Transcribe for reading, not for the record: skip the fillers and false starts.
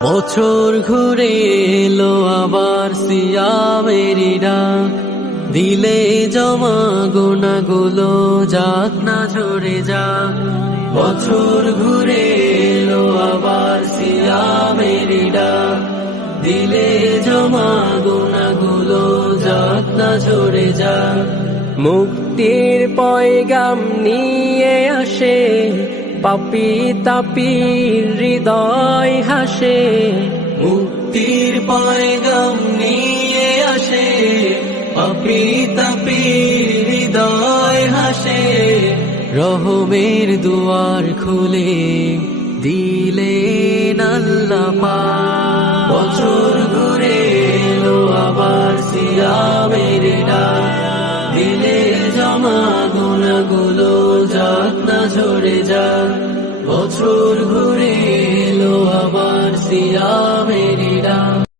বছর ঘুরে এলো আবার সিয়ামেরি ডাক, দিলে জমা গোনাগুলো যাক না ঝরে যাক। বছর ঘুরে এলো আবার সিয়ামেরি ডাক, দিলে জমা গোনাগুলো যাক না ঝরে যাক। মুক্তির পয়গাম নিয়ে আসে, পাপী তাপীর হৃদয় হাসে। মুক্তির পয়গাম নিয়ে আসে, পাপী তাপীর হৃদয় হাসে। রহমের দুয়ার খুলে দিলেন আল্লাহ পাক। বছর ঘুরে এলো আবার সিয়ামের ডাক, দিলে জমা গুনাহগুলো যাক না ঝরে যাক। বছর ঘুরে এলো আবার সিয়ামের